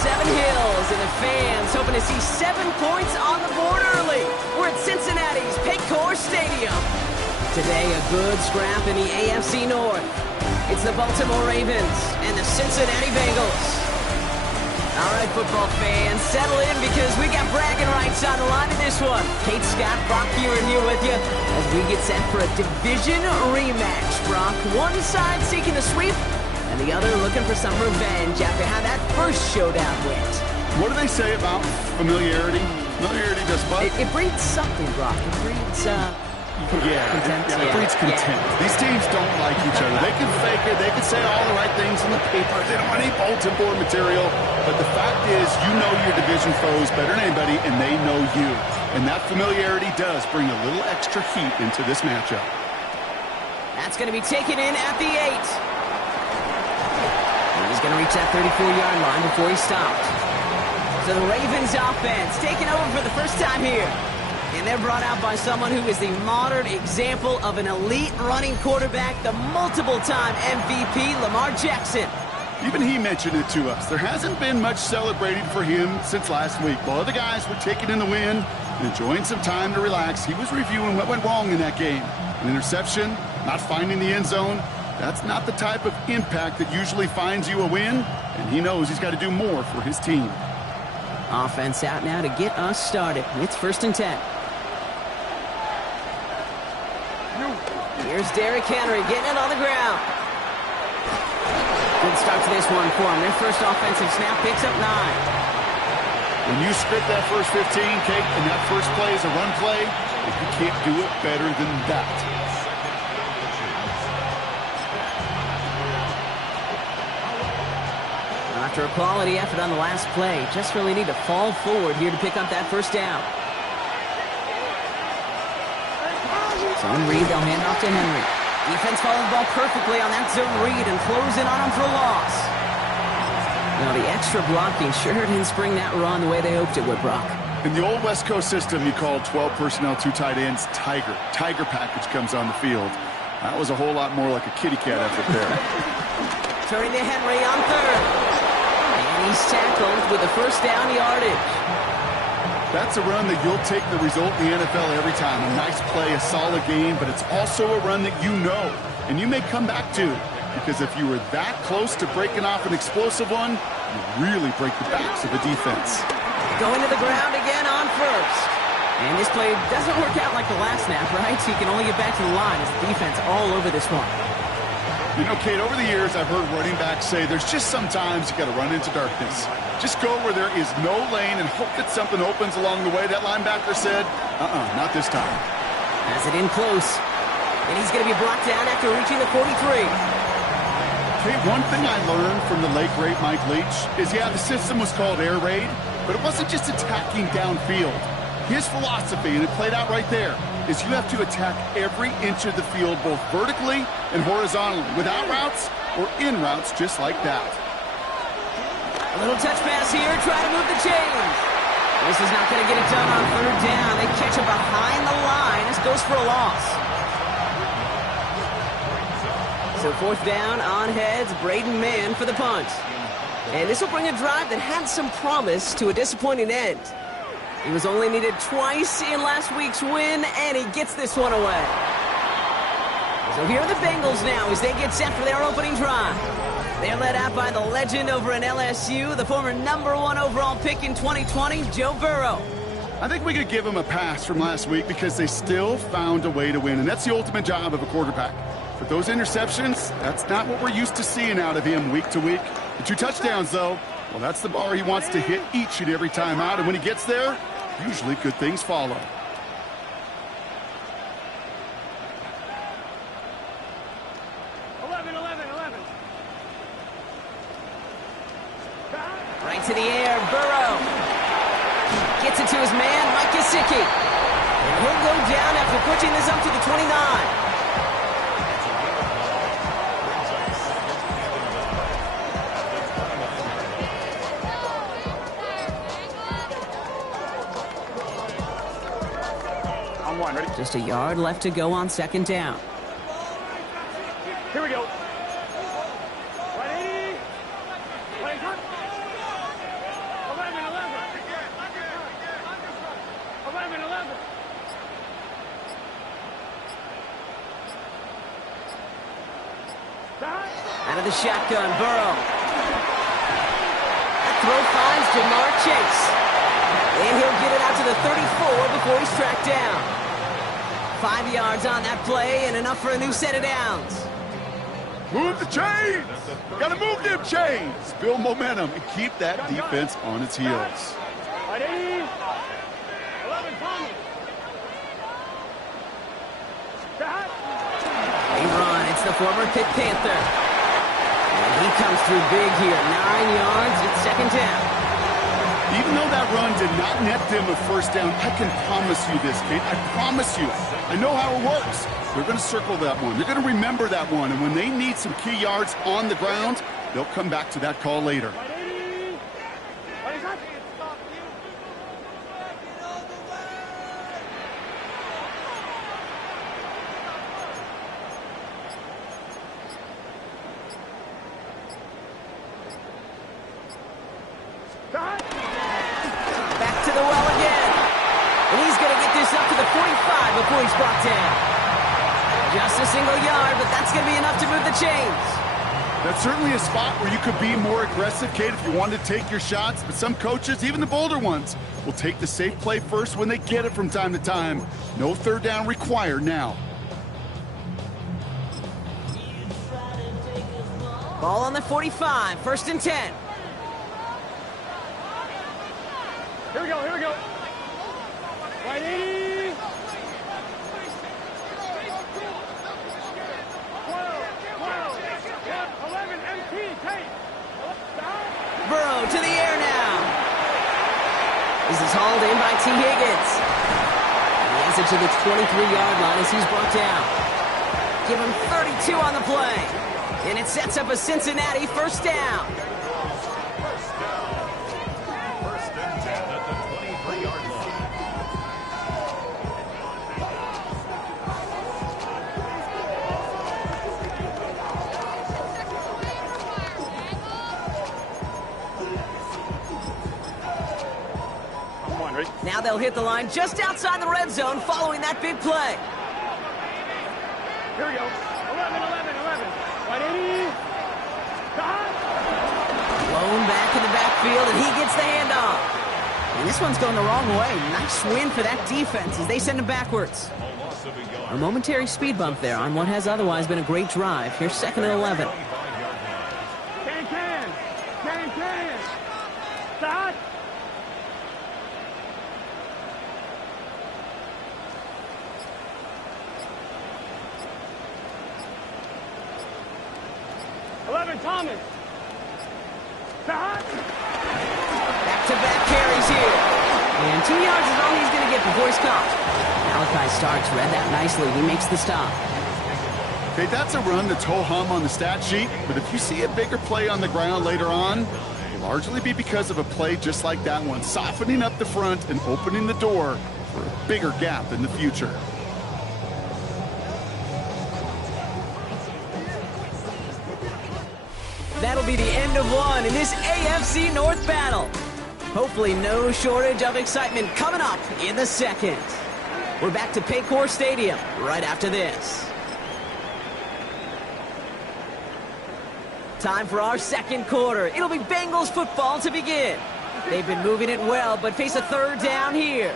Seven Hills, and the fans hoping to see 7 points on the board early. We're at Cincinnati's Paycor Stadium. Today, a good scrap in the AFC North. It's the Baltimore Ravens and the Cincinnati Bengals. All right, football fans, settle in because we got bragging rights on the line in this one. Kate, Scott, Brock here and here with you as we get set for a division rematch. Brock, one side seeking the sweep, and the other looking for some revenge after how that first showdown went. What do they say about familiarity? Familiarity does what? It breeds something, Brock. It breeds, contempt. It breeds contempt. These teams don't like each other. They can fake it. They can say all the right things in the paper. They don't want any bulletin board material. But the fact is, you know your division foes better than anybody, and they know you. And that familiarity does bring a little extra heat into this matchup. That's going to be taken in at the 8. He's going to reach that 34-yard line before he stopped. So the Ravens offense taking over for the first time here. And they're brought out by someone who is the modern example of an elite running quarterback, the multiple-time MVP, Lamar Jackson. Even he mentioned it to us. There hasn't been much celebrated for him since last week. While other guys were taking in the win and enjoying some time to relax, he was reviewing what went wrong in that game. An interception, not finding the end zone. That's not the type of impact that usually finds you a win, and he knows he's got to do more for his team. Offense out now to get us started. It's 1st and 10. Here's Derrick Henry getting it on the ground. Good start to this one for him. Their first offensive snap picks up 9. When you script that first 15, Kate, and that first play is a run play, you can't do it better than that. After a quality effort on the last play, just really need to fall forward here to pick up that first down. Zone read, they'll hand off to Henry. Defense followed the ball perfectly on that zone read and close in on him for a loss. Now the extra blocking sure didn't spring that run the way they hoped it would, Brock. In the old West Coast system, you called 12 personnel, 2 tight ends, Tiger. Tiger package comes on the field. That was a whole lot more like a kitty cat effort there. Turning to Henry on 3rd. And he's tackled with the first down yardage. That's a run that you'll take the result in the NFL every time. A nice play, a solid game, but it's also a run that you know, and you may come back to. Because if you were that close to breaking off an explosive one, you really break the backs of a defense. Going to the ground again on 1st. And this play doesn't work out like the last snap, right? So you can only get back to the line as the defense all over this one. You know, Kate, over the years, I've heard running backs say there's just sometimes you got to run into darkness. Just go where there is no lane and hope that something opens along the way. That linebacker said, not this time. Has it in close. And he's going to be brought down after reaching the 43. Kate, one thing I learned from the late, great Mike Leach is, the system was called air raid, but it wasn't just attacking downfield. His philosophy, and it played out right there, is you have to attack every inch of the field, both vertically and horizontally, without routes or in routes just like that. A little touch pass here, try to move the chains. This is not going to get it done on 3rd down. They catch him behind the line. This goes for a loss. So 4th down on heads, Braden Mann for the punt. And this will bring a drive that had some promise to a disappointing end. He was only needed twice in last week's win, and he gets this one away. So here are the Bengals now as they get set for their opening drive. They're led out by the legend over in LSU, the former #1 overall pick in 2020, Joe Burrow. I think we could give them a pass from last week because they still found a way to win, and that's the ultimate job of a quarterback. But those interceptions, that's not what we're used to seeing out of him week to week. The 2 touchdowns, though, well, that's the bar he wants to hit each and every time out, and when he gets there, usually good things follow. Right to the air, Burrow. Gets it to his man, Mike Gesicki. And he'll go down after pushing this up to the 29. Just a yard left to go on 2nd down. Here we go. Out of the shotgun, Burrow. That throw finds Jamar Chase. And he'll get it out to the 34 before he's tracked down. 5 yards on that play and enough for a new set of downs. Move the chains! Gotta move them chains! Build momentum and keep that defense on its heels. They run. It's the former Pitt Panther. And he comes through big here. 9 yards. It's second down. Even though that run did not net them a first down, I can promise you this, Kate. I promise you. I know how it works. They're going to circle that one. They're going to remember that one. And when they need some key yards on the ground, they'll come back to that call later. Back to the well again. And he's going to get this up to the 45 before he's brought down. Just a single yard, but that's going to be enough to move the chains. That's certainly a spot where you could be more aggressive, Kate, if you want to take your shots. But some coaches, even the bolder ones, will take the safe play first when they get it from time to time. No third down required now. Ball on the 45, first and 10. Here we go, here we go. Right 80. 12, 11, MT, take. Burrow to the air now. This is hauled in by T. Higgins. And he has it to the 23-yard line as he's brought down. Give him 32 on the play. And it sets up a Cincinnati first down. Now they'll hit the line just outside the red zone following that big play. Here we go. 11, 11, 11. Right 80. Blown back in the backfield, and he gets the handoff. And this one's going the wrong way. Nice win for that defense as they send him backwards. A momentary speed bump there on what has otherwise been a great drive. Here's second and 11. Can. Start. Thomas. Back-to-back carries here. And 2 yards is all he's going to get before he's caught. Malachi Starks read that nicely. He makes the stop. Okay, that's a run that's ho-hum on the stat sheet, but if you see a bigger play on the ground later on, it'll largely be because of a play just like that one, softening up the front and opening the door for a bigger gap in the future. That'll be the end of one in this AFC North battle. Hopefully no shortage of excitement coming up in the second. We're back to Paycor Stadium right after this. Time for our second quarter. It'll be Bengals football to begin. They've been moving it well, but face a third down here.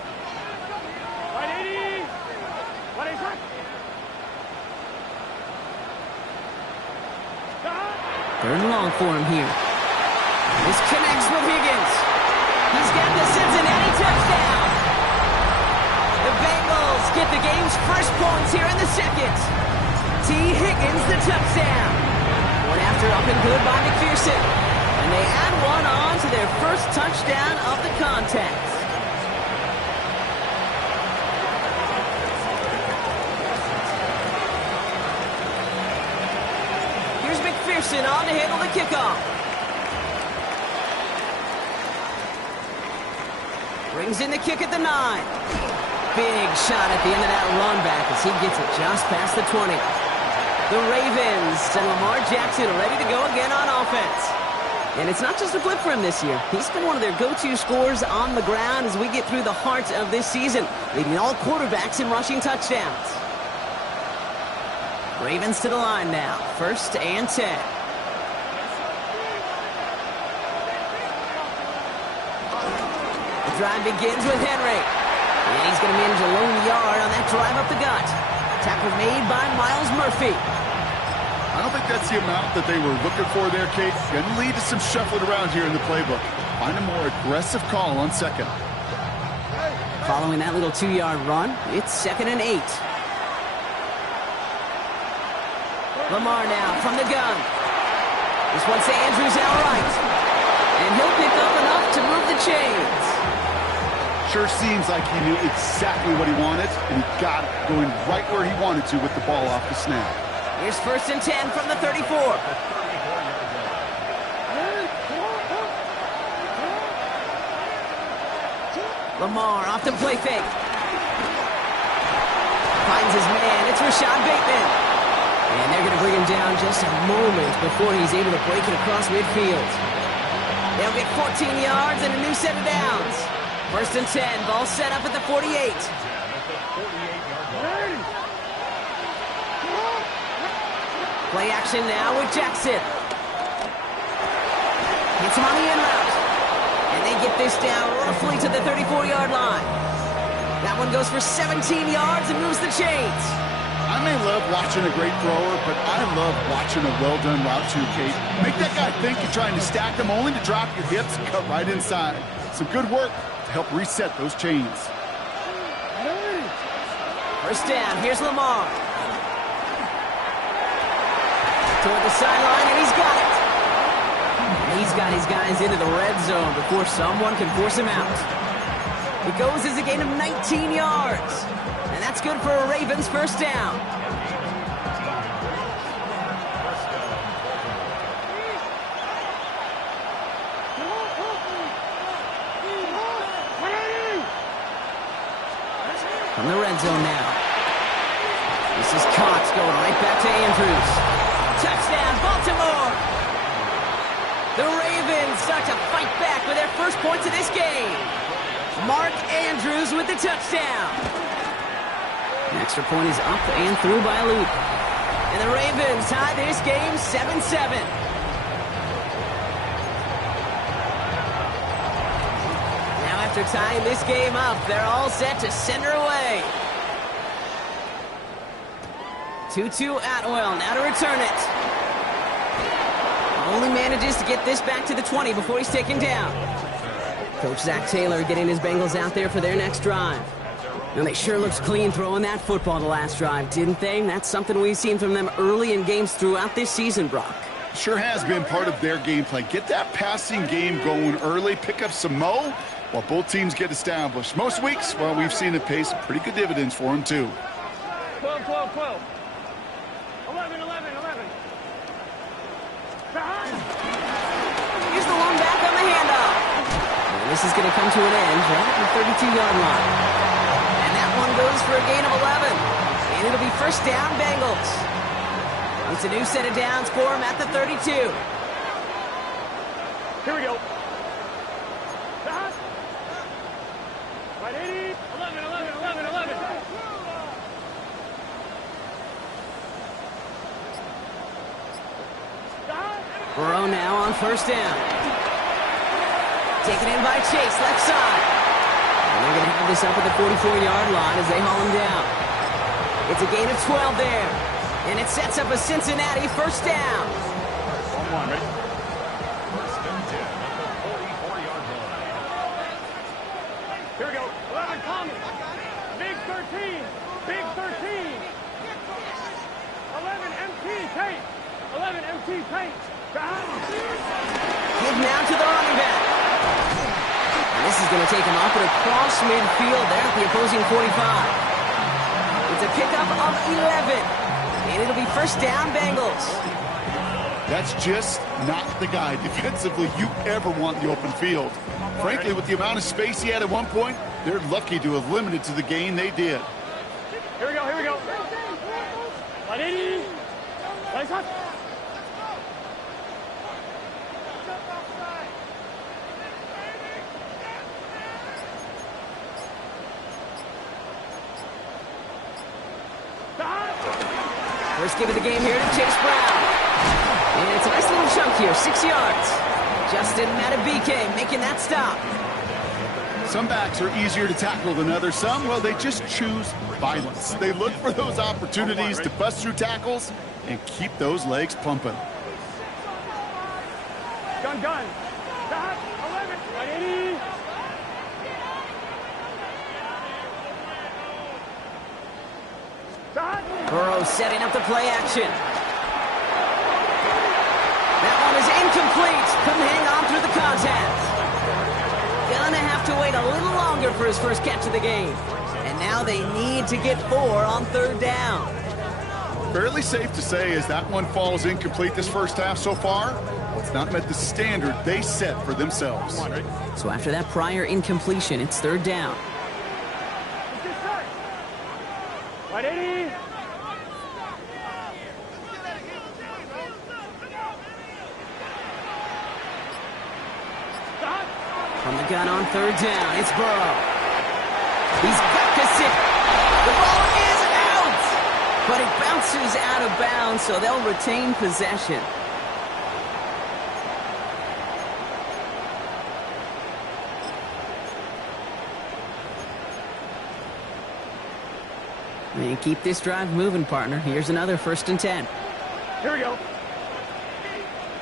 Third and long for him here. This connects with Higgins. He's got the Cincinnati touchdown. The Bengals get the game's first points here in the second. T. Higgins the touchdown. One after up and good by McPherson. And they add one on to their first touchdown of the contest. McPherson on to handle the kickoff. Brings in the kick at the 9. Big shot at the end of that run back as he gets it just past the 20. The Ravens and Lamar Jackson are ready to go again on offense. And it's not just a blip for him this year. He's been one of their go-to scorers on the ground as we get through the heart of this season, leading all quarterbacks in rushing touchdowns. Ravens to the line now. First and 10. drive begins with Henry. And he's going to manage a lone yard on that drive up the gut. Tackle made by Miles Murphy. I don't think that's the amount that they were looking for there, Kate. Going to lead to some shuffling around here in the playbook. Find a more aggressive call on second. Following that little 2-yard run, it's 2nd and 8. Lamar now from the gun. This one's to Andrews outright. And he'll pick up enough to move the chains. Sure seems like he knew exactly what he wanted, and he got it going right where he wanted to with the ball off the snap. Here's 1st and 10 from the 34. Lamar off the play fake. Finds his man. It's Rashad Bateman. And they're going to bring him down just a moment before he's able to break it across midfield. They'll get 14 yards and a new set of downs. 1st and 10. Ball set up at the 48. Play action now with Jackson. Hits him on the in route. And they get this down roughly to the 34-yard line. That one goes for 17 yards and moves the chains. I may love watching a great thrower, but I love watching a well-done route too, Kate. Make that guy think you're trying to stack them only to drop your hips and cut right inside. Some good work to help reset those chains. 1st down. Here's Lamar. Toward the sideline, and he's got it. And he's got his guys into the red zone before someone can force him out. It goes as a gain of 19 yards. And that's good for a Ravens 1st down. From the red zone now. This is Cox going right back to Andrews. Touchdown, Baltimore! The Ravens start to fight back with their first points of this game. Mark Andrews with the touchdown. An extra point is up and through by Luke. And the Ravens tie this game 7-7. Now after tying this game up, they're all set to send her away. 2-2 Atwell, now to return it. Only manages to get this back to the 20 before he's taken down. Coach Zach Taylor getting his Bengals out there for their next drive. And they sure looked clean throwing that football the last drive, didn't they? That's something we've seen from them early in games throughout this season, Brock. Sure has been part of their game plan. Get that passing game going early, pick up some mo while both teams get established. Most weeks, well, we've seen it pay some pretty good dividends for them, too. 12, 12, 12. 11, 11, 11. Here's the one back on the handoff. And this is going to come to an end right at the 32-yard line. And that one goes for a gain of 11. And it'll be 1st down Bengals. It's a new set of downs for them at the 32. Here we go. Right 80. 11, 11, 11, 11. Burrow now on 1st down. Taken in by Chase, left side. And they're going to have this up at the 44-yard line as they haul him down. It's a gain of 12 there. And it sets up a Cincinnati 1st down. 1-1, ready? Here we go. 11 Thomas. Big 13. Big 13. 11 MT Tate. 11 MT Tate. Give now to the running back. And this is going to take him up and across midfield there at the opposing 45. It's a pickup of 11. And it'll be 1st down Bengals. That's just not the guy defensively you ever want in the open field. Frankly, with the amount of space he had at one point, they're lucky to have limited to the gain they did. Here we go, here we go. 180. Nice hot. First give of the game here to Chase Brown. And it's a nice little chunk here, 6 yards. Justin Matabike making that stop. Some backs are easier to tackle than others. Some, well, they just choose violence. They look for those opportunities to bust through tackles and keep those legs pumping. Gun. Stop. 11. Ready. Stop. Burrow setting up the play action. That one is incomplete. Couldn't hang on through the contact. Gonna have to wait a little longer for his first catch of the game. And now they need to get 4 on 3rd down. Fairly safe to say as that one falls incomplete this first half so far, it's not met the standard they set for themselves. So after that prior incompletion, it's 3rd down. Ready. From the gun on 3rd down, it's Burrow. He's got this it. The ball is out! But it bounces out of bounds, so they'll retain possession. And keep this drive moving, partner. Here's another 1st and 10. Here we go.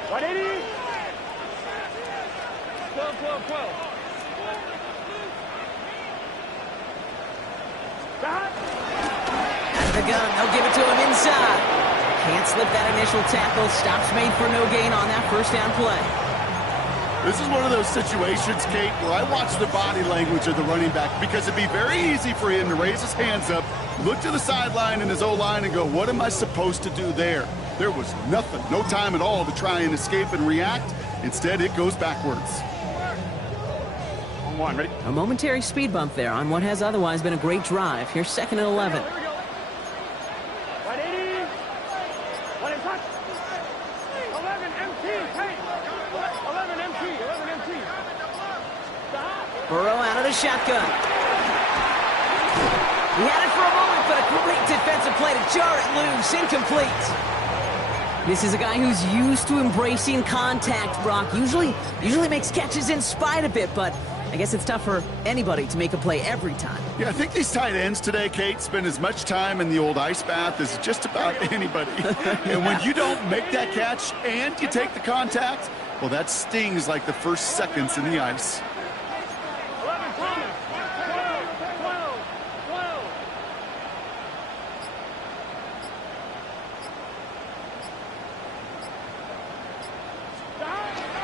180. 12. Stop. Out of the gun, they'll give it to him inside. Can't slip that initial tackle. Stops made for no gain on that 1st down play. This is one of those situations, Kate, where I watch the body language of the running back because it'd be very easy for him to raise his hands up, look to the sideline in his O-line and go, what am I supposed to do there? There was nothing, no time at all to try and escape and react. Instead, it goes backwards. On 1, ready? A momentary speed bump there on what has otherwise been a great drive. Here's 2nd and 11. Here we go. 180. 1 and touch. 11 MT. Hey. 11 MT. Stop. Burrow out of the shotgun. He had it for a moment, but a great defensive play to jar it loose. Incomplete. This is a guy who's used to embracing contact, Brock. Usually makes catches in spite of it, but I guess it's tough for anybody to make a play every time. Yeah, I think these tight ends today, Kate, spend as much time in the old ice bath as just about anybody. And when you don't make that catch and you take the contact, well, that stings like the first seconds in the ice. 11 Thomas. 12.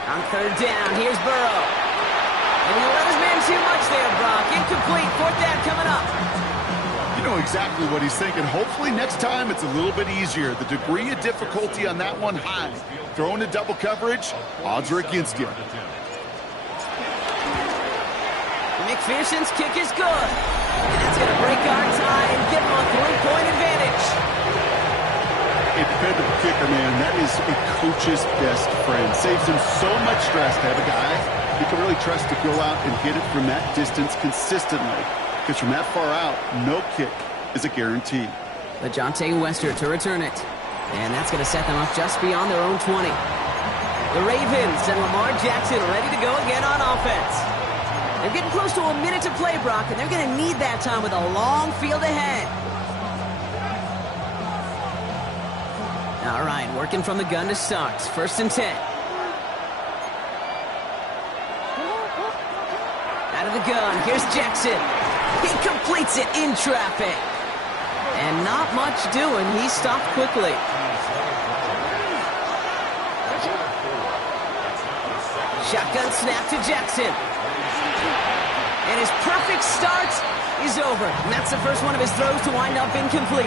On 3rd down, here's Burrow. And he let his man too much there, Brock. Incomplete. 4th down coming up. You know exactly what he's thinking. Hopefully next time it's a little bit easier. The degree of difficulty on that one high. Throwing to double coverage, odds are against you. McPherson's kick is good. And that's going to break our tie and give him a 3-point advantage. A dependable kicker, man, that is a coach's best friend. Saves him so much stress to have a guy you can really trust to go out and hit it from that distance consistently. Because from that far out, no kick is a guarantee. LeJontay Wester to return it. And that's going to set them up just beyond their own 20. The Ravens and Lamar Jackson ready to go again on offense. They're getting close to a minute to play, Brock, and they're going to need that time with a long field ahead. All right, working from the gun to start. 1st and 10. Out of the gun, here's Jackson. He completes it in traffic. And not much doing. He stopped quickly. Shotgun snap to Jackson. And his perfect start is over. And that's the first one of his throws to wind up incomplete.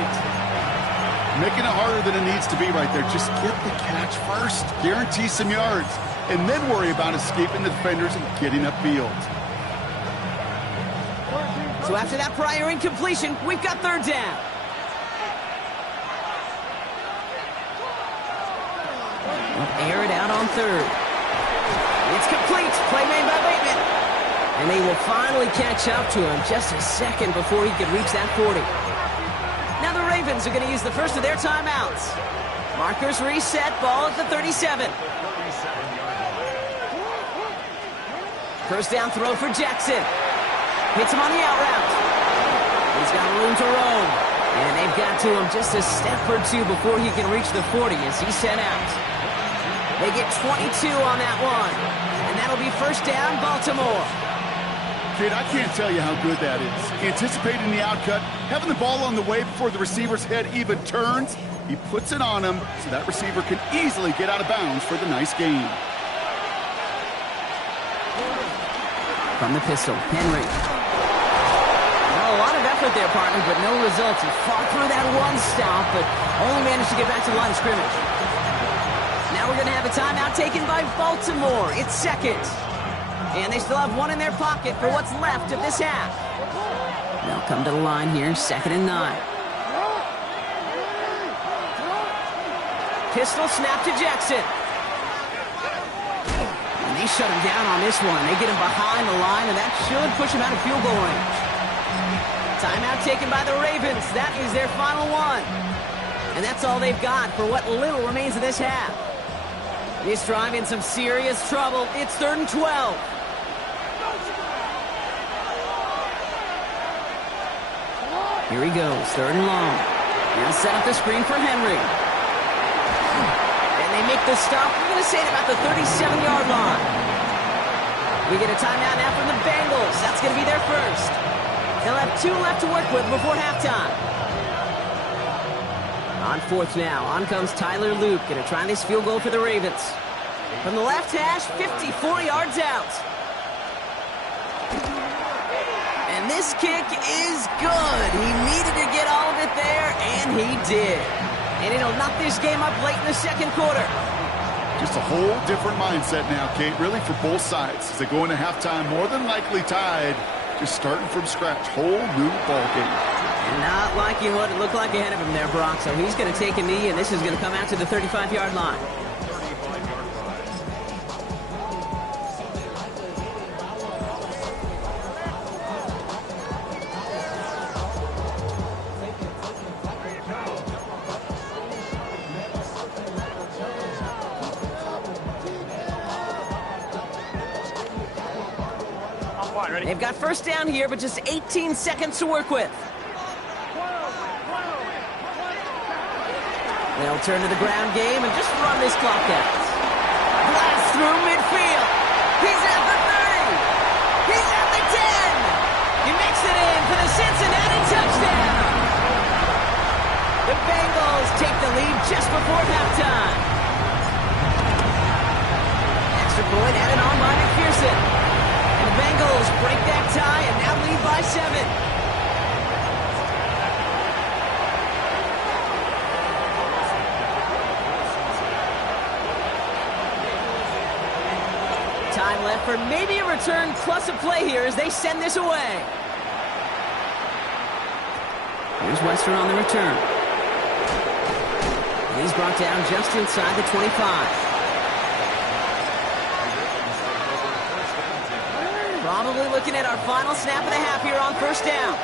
Making it harder than it needs to be right there. Just get the catch first. Guarantee some yards. And then worry about escaping the defenders and getting upfield. So after that prior incompletion, we've got 3rd down. Air it out on 3rd. It's complete. Play made by Bateman. And they will finally catch up to him just a second before he could reach that 40. Now the Ravens are going to use the first of their timeouts. Markers reset, ball at the 37. 1st down throw for Jackson. Hits him on the out route. He's got room to roam. And they've got to him just a step or two before he can reach the 40 as he's sent out. They get 22 on that one. And that'll be first down, Baltimore. Kid, I can't tell you how good that is. Anticipating the outcut, having the ball on the way before the receiver's head even turns. He puts it on him so that receiver can easily get out of bounds for the nice gain. From the pistol, Henry. Well, a lot of effort there, partner, but no results. He fought through that one stop, but only managed to get back to the line of scrimmage. Now we're going to have a timeout taken by Baltimore. It's second. And they still have one in their pocket for what's left of this half. They'll come to the line here, 2nd and 9. Pistol snap to Jackson. And they shut him down on this one. They get him behind the line, and that should push him out of field goal range. Timeout taken by the Ravens. That is their final one. And that's all they've got for what little remains of this half. This drive in some serious trouble. It's 3rd and 12. Here he goes, 3rd and long. He'll set up the screen for Henry. And they make the stop. We're going to say it about the 37-yard line. We get a timeout now from the Bengals. That's going to be their first. They'll have 2 left to work with before halftime. On 4th now, on comes Tyler Luke. Going to try this field goal for the Ravens. From the left hash, 54 yards out. And this kick is good. He needed to get all of it there, and he did. And it'll knock this game up late in the 2nd quarter. Just a whole different mindset now, Kate, really for both sides. As they go into halftime, more than likely tied, just starting from scratch. Whole new ball game. And not liking what it looked like ahead of him there, Brock. So he's going to take a knee, and this is going to come out to the 35-yard line. They've got first down here, but just 18 seconds to work with. They'll turn to the ground game and just run this clock out. Blast through midfield. He's at the 30. He's at the 10. He makes it in for the Cincinnati touchdown. The Bengals take the lead just before halftime. Extra point added on by McPherson. And the Bengals break that tie and now lead by 7. Time left for maybe a return plus a play here as they send this away. Here's Western on the return. He's brought down just inside the 25. Probably looking at our final snap of the half here on first down.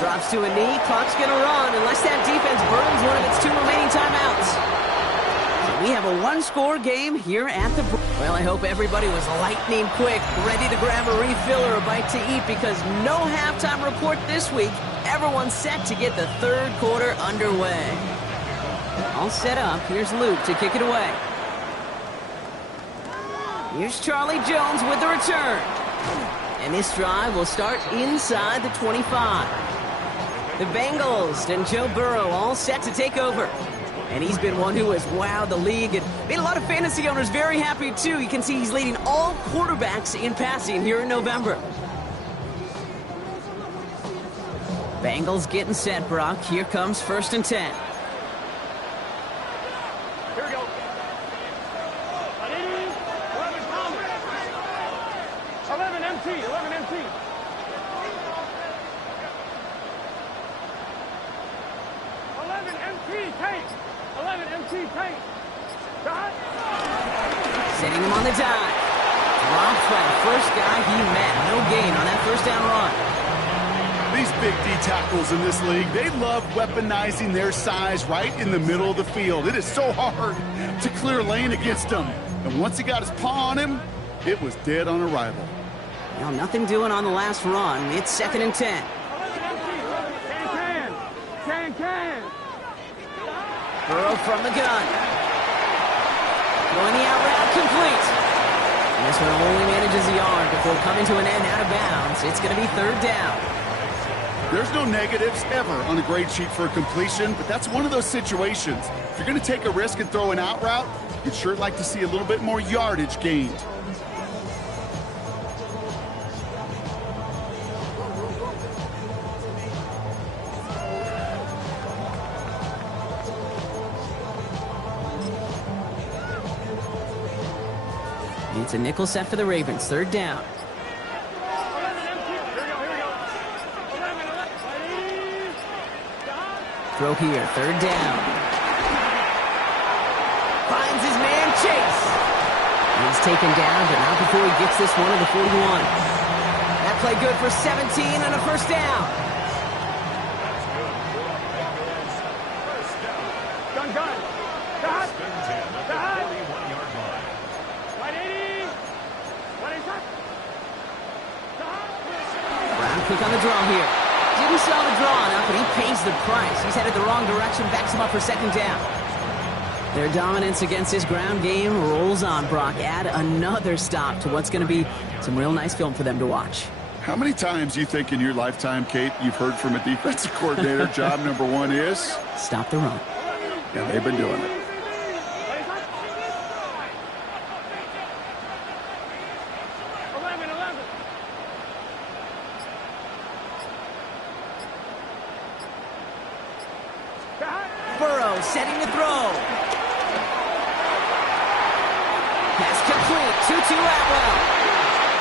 Drops to a knee. Clock's going to run unless that defense burns one of its 2 remaining timeouts. So we have a 1-score game here at the... Well, I hope everybody was lightning quick, ready to grab a refill or a bite to eat because no halftime report this week. Everyone's set to get the 3rd quarter underway. All set up. Here's Luke to kick it away. Here's Charlie Jones with the return. And this drive will start inside the 25. The Bengals and Joe Burrow all set to take over. And he's been one who has wowed the league and made a lot of fantasy owners very happy, too. You can see he's leading all quarterbacks in passing here in November. Bengals getting set, Brock. Here comes 1st and 10. Here we go. 11 MT, 11 MT. 11 MT, tank. 11 MT, tank. Shot. Setting him on the dime. Dropped by the first guy he met. No gain on that first down run. These big D tackles in this league, they love weaponizing their size right in the middle of the field. It is so hard to clear lane against them. And once he got his paw on him, It was dead on arrival. Now, nothing doing on the last run. It's 2nd and 10. Can. Burrow from the gun. Throwing the out route complete. And this one only manages a yard before coming to an end out of bounds. It's going to be 3rd down. There's no negatives ever on a grade sheet for a completion, but that's one of those situations. If you're going to take a risk and throw an out route, you'd sure like to see a little bit more yardage gained. It's a nickel set for the Ravens. 3rd down. Throw here. 3rd down. Finds his man Chase. He's taken down, but not before he gets this one to the 41. That play good for 17 and a 1st down. Gun. Quick on the draw here. Didn't sell the draw enough, but he pays the price. He's headed the wrong direction, backs him up for 2nd down. Their dominance against this ground game rolls on, Brock. Add another stop to what's going to be some real nice film for them to watch. How many times do you think in your lifetime, Kate, you've heard from a defensive coordinator, job number 1 is? Stop the run. Yeah, they've been doing it. Burrow setting the throw. Pass complete. 2-2 Atwell.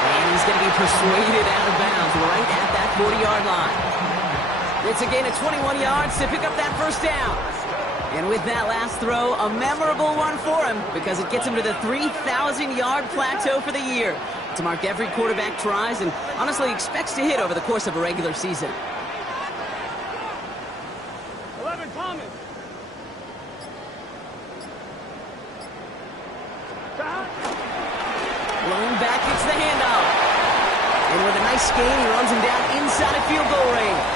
And he's going to be persuaded out of bounds right at that 40-yard line. It's a gain of 21 yards to pick up that 1st down. And with that last throw, a memorable one for him because it gets him to the 3,000-yard plateau for the year. To mark every quarterback tries and honestly expects to hit over the course of a regular season. 11 Thomas. Blown back, it's the handoff. And with a nice gain, he runs him down inside of field goal range.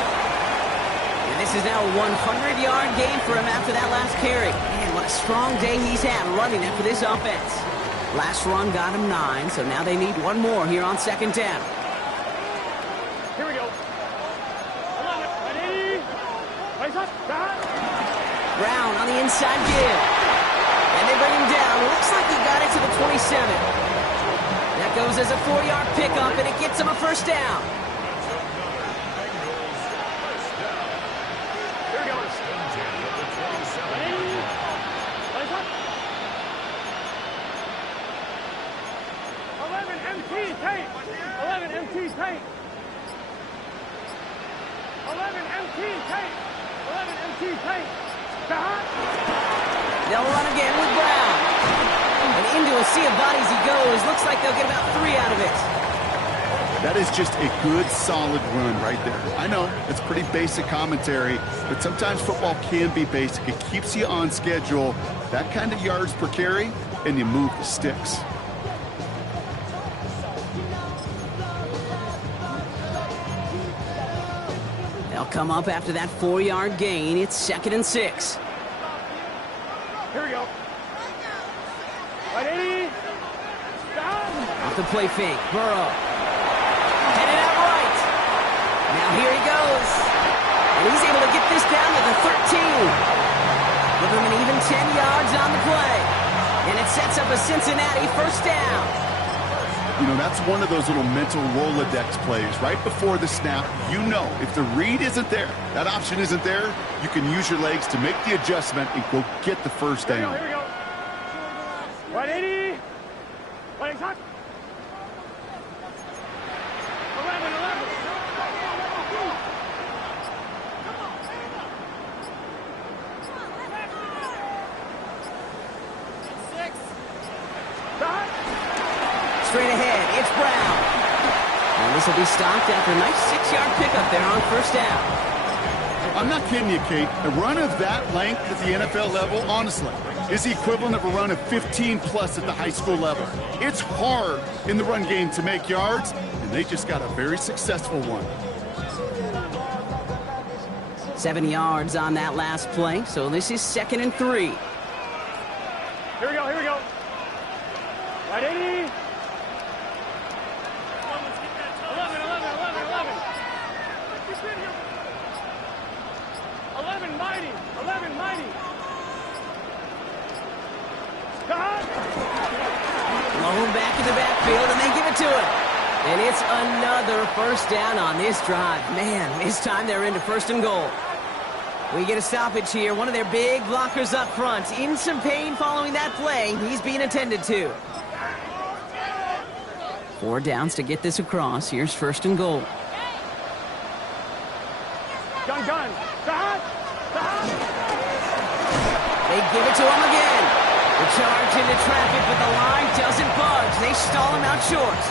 And this is now a 100-yard gain for him after that last carry. Man, what a strong day he's had running it for this offense. Last run got him 9, so now they need one more here on 2nd down. Here we go. 11, ready? Place up. Brown on the inside give. And they bring him down. Looks like he got it to the 27. That goes as a 4-yard pickup, and it gets him a 1st down. Here we go. 11 MT tape. 11 MT tape. 11 MT tape. 11 MT tape. They'll run again with Brown. And into a sea of bodies he goes. Looks like they'll get about 3 out of it. That is just a good, solid run right there. I know, it's pretty basic commentary, but sometimes football can be basic. It keeps you on schedule. That kind of yards per carry, and you move the sticks. They'll come up after that 4-yard gain. It's 2nd and 6. Here we go. Ready? Stop. Off the play fake. Burrow. Headed out right. Now here he goes. And he's able to get this down to the 13. Give him an even 10 yards on the play. And it sets up a Cincinnati 1st down. You know, that's one of those little mental Rolodex plays. Right before the snap, you know if the read isn't there, that option isn't there, you can use your legs to make the adjustment and go get the 1st down. Here we go. 180. Legs hot. 11. Straight ahead, it's Brown. And this will be stopped after a nice 6-yard pickup there on 1st down. I'm not kidding you, Kate. A run of that length at the NFL level, honestly, is the equivalent of a run of 15+ at the high school level. It's hard in the run game to make yards, and they just got a very successful one. 7 yards on that last play, so this is 2nd and 3. Here we go, here we go. Right 80. 11, 11, 11, 11. 11 mighty, 11 mighty. Blown back in the backfield, and they give it to him. And it's another first down on this drive. Man, this time they're into 1st and goal. We get a stoppage here. One of their big blockers up front. In some pain following that play. He's being attended to. 4 downs to get this across. Here's 1st and goal. Gun. They give it to him again. The charge into traffic, but the line doesn't budge. They stall him out short.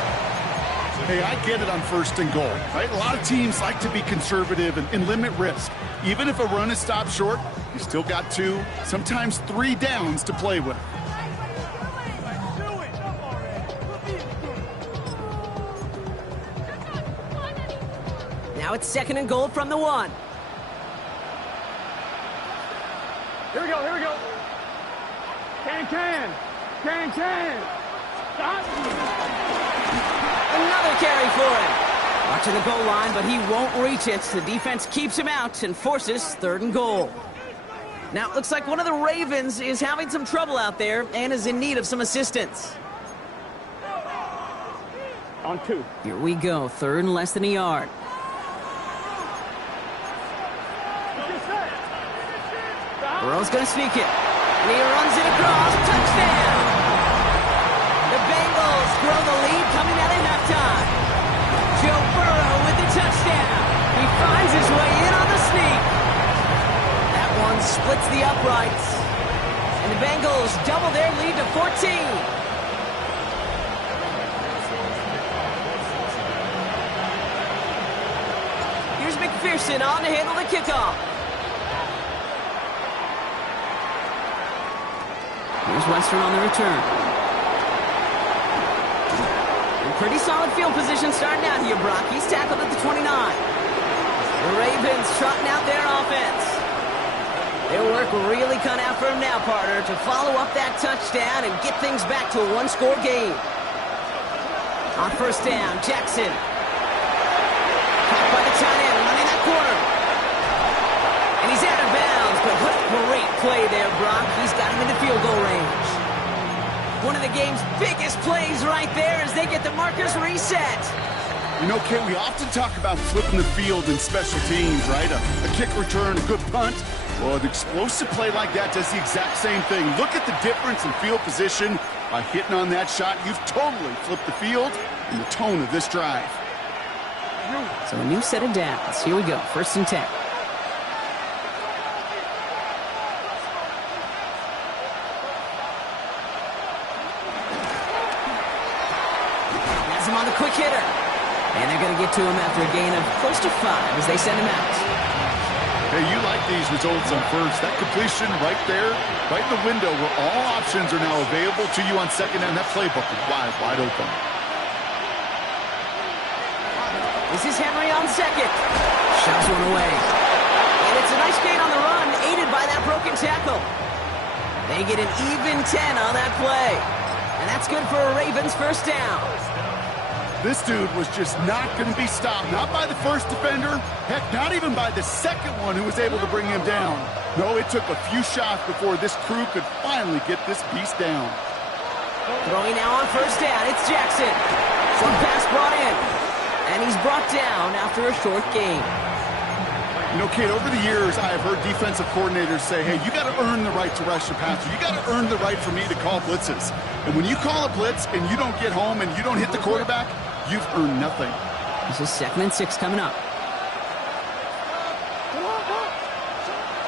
Hey, I get it on 1st and goal, right? A lot of teams like to be conservative and limit risk. Even if a run is stopped short, you still got 2, sometimes 3 downs to play with. Now it's 2nd and goal from the 1. Here we go, here we go. Can. Stop. Another carry for him. Watching the goal line, but he won't reach it. The defense keeps him out and forces 3rd and goal. Now, it looks like one of the Ravens is having some trouble out there and is in need of some assistance. On 2. Here we go. 3rd and less than a yard. Burrow's going to sneak it. And he runs it across. Touchdown! The Bengals grow the lead coming out of halftime. Joe Burrow with the touchdown. He finds his way in on the sneak. That one splits the uprights. And the Bengals double their lead to 14. Here's McPherson on to handle the kickoff. Here's Western on the return. Pretty solid field position starting out here, Brock. He's tackled at the 29. The Ravens trotting out their offense. Their work really cut out for him now, partner, to follow up that touchdown and get things back to a 1-score game. On 1st down, Jackson. Caught by the tight end, running that corner. And he's out of bounds, but what a great play there, Brock. He's got him in the field goal range. One of the game's biggest plays right there as they get the markers reset. You know, Kate, we often talk about flipping the field in special teams, right? A kick return, a good punt. Well, an explosive play like that does the exact same thing. Look at the difference in field position. By hitting on that shot, you've totally flipped the field and the tone of this drive. So a new set of downs. Here we go, 1st and 10. On the quick hitter. And they're going to get to him after a gain of close to 5 as they send him out. Hey, you like these results on 1st. That completion right there, right in the window where all options are now available to you on 2nd, and that playbook is wide open. This is Henry on 2nd. Shoves one away. And it's a nice gain on the run, aided by that broken tackle. They get an even 10 on that play. And that's good for a Ravens 1st down. This dude was just not going to be stopped. Not by the 1st defender. Heck, not even by the 2nd one who was able to bring him down. No, it took a few shots before this crew could finally get this beast down. Throwing now on 1st down. It's Jackson. Some pass brought in. And he's brought down after a short game. You know, Kate, over the years, I have heard defensive coordinators say, hey, you got to earn the right to rush the passer. You got to earn the right for me to call blitzes. And when you call a blitz and you don't get home and you don't hit the quarterback, you've earned nothing. This is 2nd and 6 coming up.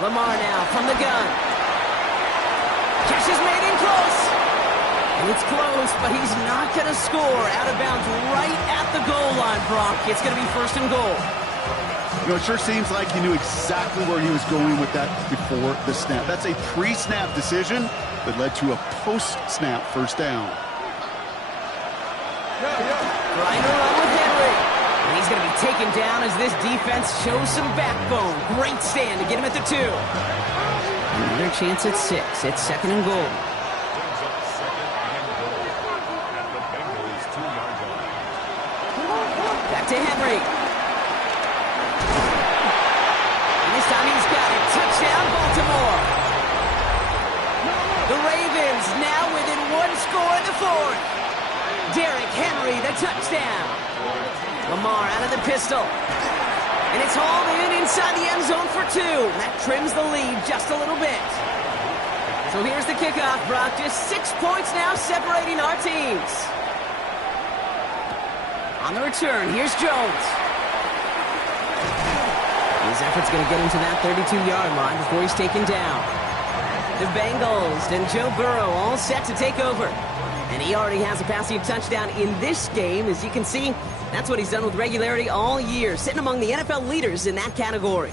Lamar now from the gun. Catch is made in close. And it's close, but he's not going to score. Out of bounds right at the goal line, Brock. It's going to be 1st and goal. You know, it sure seems like he knew exactly where he was going with that before the snap. That's a pre-snap decision that led to a post-snap first down. Trying to run with Henry. And he's going to be taken down as this defense shows some backbone. Great stand to get him at the 2. Another chance at 6. It's 2nd and goal. Back to Henry. And this time he's got it. Touchdown, Baltimore. The Ravens now within 1 score in the 4th. Derrick Henry, the touchdown. Lamar out of the pistol. And it's hauled in inside the end zone for 2. That trims the lead just a little bit. So here's the kickoff, Brock. Just 6 points now separating our teams. On the return, here's Jones. His effort's going to get him to that 32-yard line before he's taken down. The Bengals and Joe Burrow all set to take over. And he already has a passing touchdown in this game. As you can see, that's what he's done with regularity all year, sitting among the NFL leaders in that category.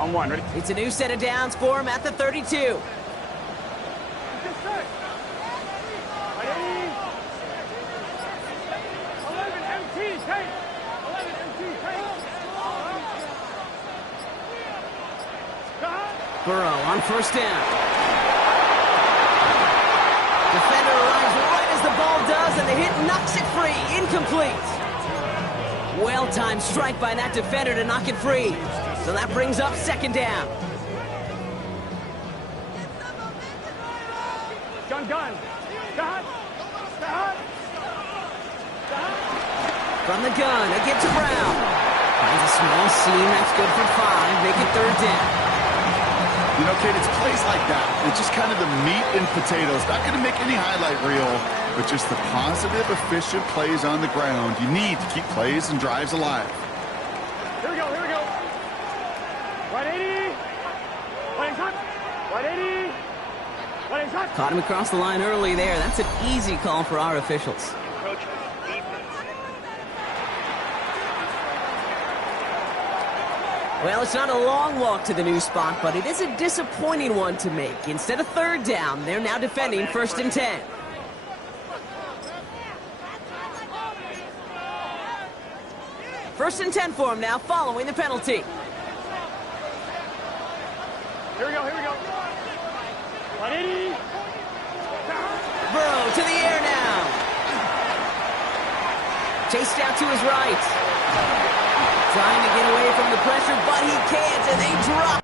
On 1, ready? It's a new set of downs for him at the 32. Burrow on first down. Defender arrives right as the ball does, and the hit knocks it free. Incomplete. Well-timed strike by that defender to knock it free. So that brings up 2nd down. Gun. From the gun, a give to Brown. Finds a small seam, that's good for 5. Make it 3rd down. You know, Kate, it's plays like that. It's just kind of the meat and potatoes. Not going to make any highlight reel, but just the positive, efficient plays on the ground. You need to keep plays and drives alive. Here we go. Right 80. Right cut. Right 80. Right cut. Caught him across the line early there. That's an easy call for our officials. Well, it's not a long walk to the new spot, but it is a disappointing one to make. Instead of 3rd down, they're now defending 1st and 10. First and 10 for him now, following the penalty. Here we go. 180. Burrow to the air now. Chased out to his right. Trying to get away from the pressure, but he can't, and they drop.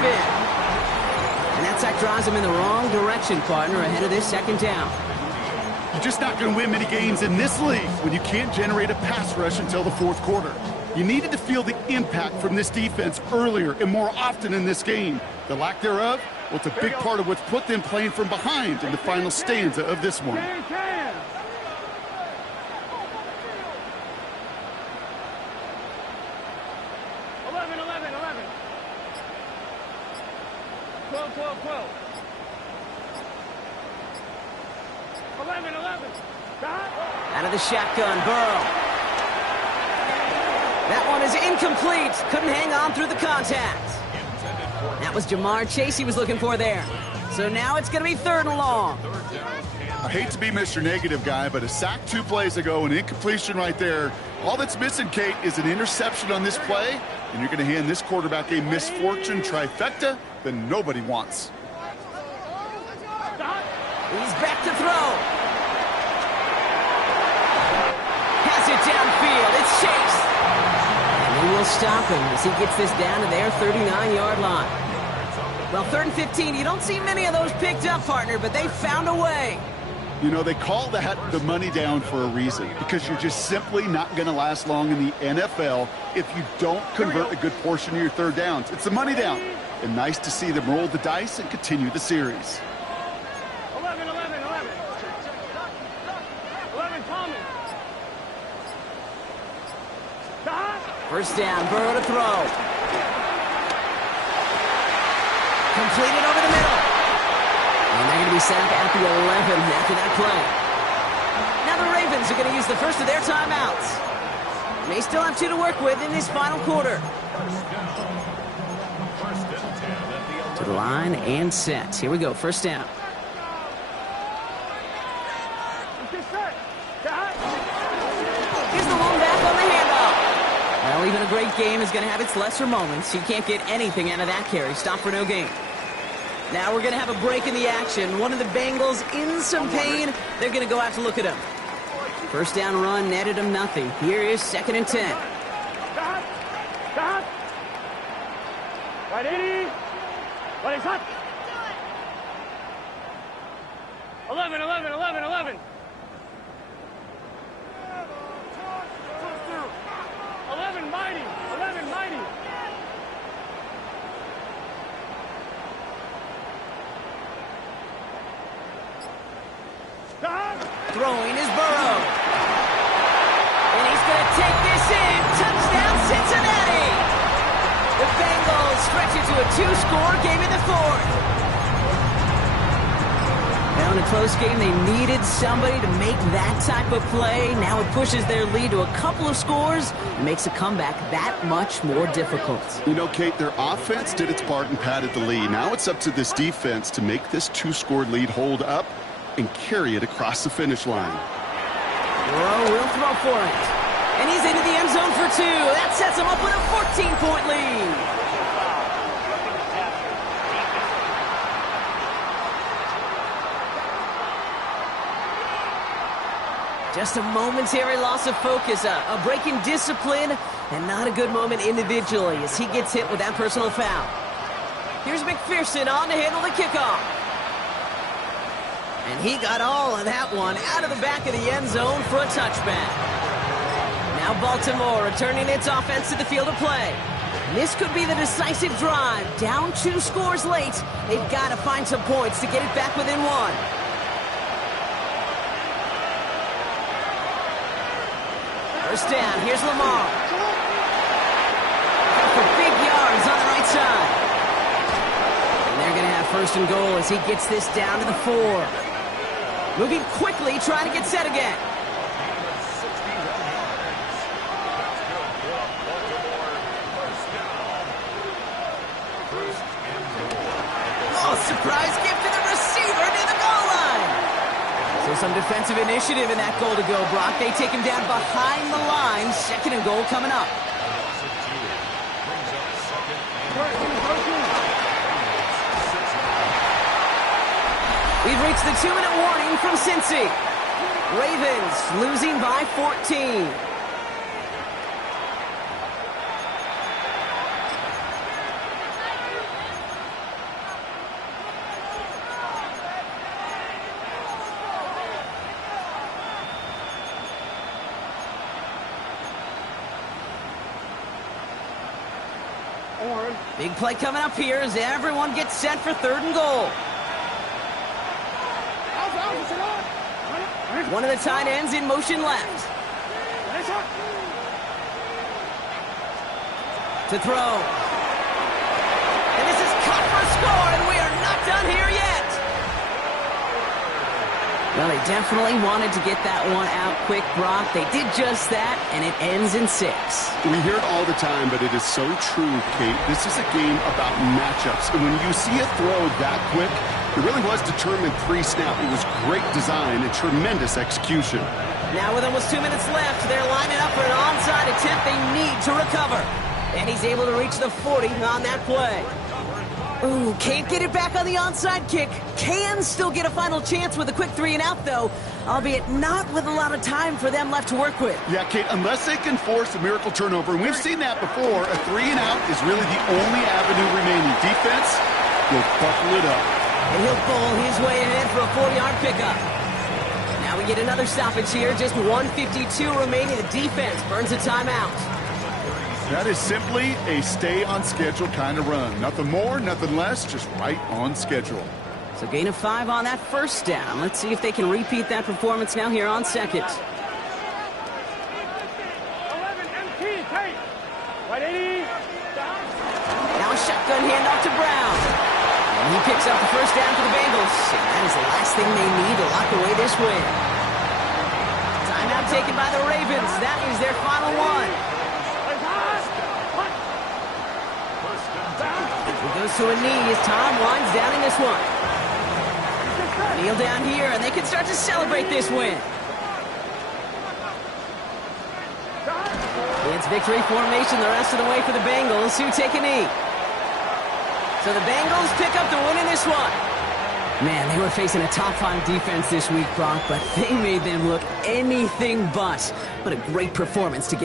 And that sack drives him in the wrong direction, partner, ahead of this 2nd down. You're just not going to win many games in this league when you can't generate a pass rush until the 4th quarter. You needed to feel the impact from this defense earlier and more often in this game. The lack thereof, well, it's a big part of what's put them playing from behind in the final stanza of this one. 11. 12. 11. Out of the shotgun, Burrow. That one is incomplete. Couldn't hang on through the contact. That was Jamar Chase he was looking for there. So now it's going to be 3rd and long. I hate to be Mr. Negative guy, but a sack 2 plays ago, an incompletion right there. All that's missing, Kate, is an interception on this play, and you're going to hand this quarterback a misfortune trifecta that nobody wants. He's back to throw. Has it downfield. It's Chase. And they will stop him as he gets this down to their 39-yard line. Well, 3rd and 15, you don't see many of those picked up, partner, but they found a way. You know, they call that the money down for a reason, because you're just simply not going to last long in the NFL if you don't convert a good portion of your 3rd downs. It's the money down. And nice to see them roll the dice and continue the series. 11. First down, Burrow to throw. Completed over the middle. And they're going to be set up at the 11 after that play. Now the Ravens are going to use the first of their timeouts. They still have 2 to work with in this final quarter. To the line and set. Here we go, first down. Here's the lone back on the handoff. Well, even a great game is going to have its lesser moments. You can't get anything out of that carry. Stop for no gain. Now we're going to have a break in the action. One of the Bengals in some pain. They're going to go out to look at him. First down run netted him nothing. Here is 2nd and 10. Right, 80. What is hot? 11, 11, 11, 11. 11 mighty, 11 mighty. Throwing is Burrow. And he's going to take this in. Touchdown, Cincinnati. The Bengals stretch it to a 2-score game in the 4th. Now in a close game, they needed somebody to make that type of play. Now it pushes their lead to a couple of scores and makes a comeback that much more difficult. You know, Kate, their offense did its part and padded the lead. Now it's up to this defense to make this 2-score lead hold up and carry it across the finish line. Burrow will throw for it. And he's into the end zone for 2. That sets him up with a 14-point lead. Just a momentary loss of focus, a break in discipline, and not a good moment individually as he gets hit with that personal foul. Here's McPherson on to handle the kickoff. And he got all of that one out of the back of the end zone for a touchback. Now Baltimore returning its offense to the field of play. This could be the decisive drive. Down 2 scores late. They've got to find some points to get it back within 1. First down, here's Lamar. For big yards on the right side. And they're going to have 1st and goal as he gets this down to the 4. Moving quickly, trying to get set again. Oh, surprise gift to the receiver near the goal line. So some defensive initiative in that goal to go, Brock. They take him down behind the line. 2nd and goal coming up. We've reached the 2-minute warning from Cincy. Ravens losing by 14. Big play coming up here as everyone gets set for 3rd and goal. One of the tight ends in motion left. To throw. And this is caught for a score, and we are not done here yet. Well, they definitely wanted to get that one out quick, Brock. They did just that, and it ends in 6. We hear it all the time, but it is so true, Kate. This is a game about matchups. And when you see a throw that quick, it really was determined pre-snap. It was great design and tremendous execution. Now with almost 2 minutes left, they're lining up for an onside attempt they need to recover. And he's able to reach the 40 on that play. Ooh, can't get it back on the onside kick. Can still get a final chance with a quick 3-and-out, though, albeit not with a lot of time for them left to work with. Yeah, Kate, unless they can force a miracle turnover, and we've seen that before, a 3-and-out is really the only avenue remaining. Defense will buckle it up. And he'll bowl his way ahead for a 40-yard pickup. Now we get another stoppage here. Just 1:52 remaining. The defense burns a timeout. That is simply a stay-on-schedule kind of run. Nothing more, nothing less, just right on schedule. So gain of 5 on that first down. Let's see if they can repeat that performance now here on second. 11 MT, Kate. Right, 80. Now a shotgun handoff to Brown. And he picks up the first down for the Bengals. And that is the last thing they need to lock away this win. Timeout taken by the Ravens. That is their final one. He goes to a knee as Tom winds down in this one. Kneel down here, and they can start to celebrate this win. It's victory formation the rest of the way for the Bengals, who take a knee. So the Bengals pick up the win in this one. Man, they were facing a top-5 defense this week, Bronk, but they made them look anything but. What a great performance to get